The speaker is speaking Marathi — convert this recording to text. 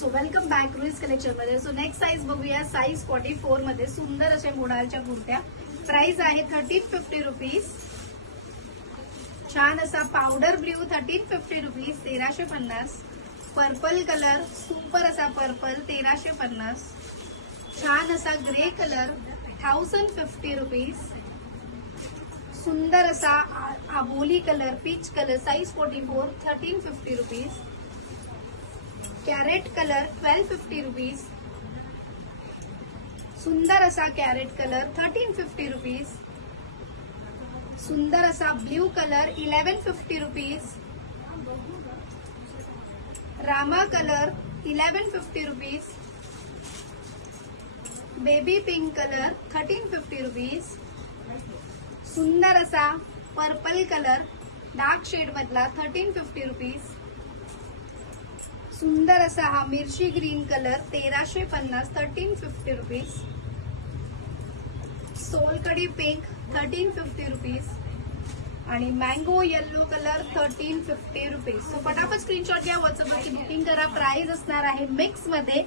सो वेलकम बॅक रुईज कलेक्शन मध्ये. सो नेक्स्ट साईज बघूया, साईज 44 मध्ये सुंदर अशा मोडालच्या कुर्त्या. प्राइस आहे 1350 रुपीज. छान असा powder blue 1350 rupees 1350. Purple colour super असा पर्पल 1350. छान असा ग्रे कलर 1050 रुपीज. सुंदर असा आबोली colour peach colour size 44 1350 rupees. Carrot colour 1250 rupees. सुंदर असा कॅरेट कलर 1350 रुपीज. सुंदर असा ब्ल्यू कलर 1150 रुपीज. रामा colour 1150 rupees. Baby pink colour 1350 rupees. सुंदर असा पर्पल कलर डार्क शेड मधला 1350 रुपीज. सुंदर असा हा मिरची ग्रीन कलर 1350 1350 रुपीज. सोलकडी पिंक 1350 रुपीज आणि mango yellow colour 1350 rupees. So पटापट स्क्रीनशॉट घ्या, व्हॉट्सअपवरती बुकिंग करा. प्राइस असणार आहे मिक्स मध्ये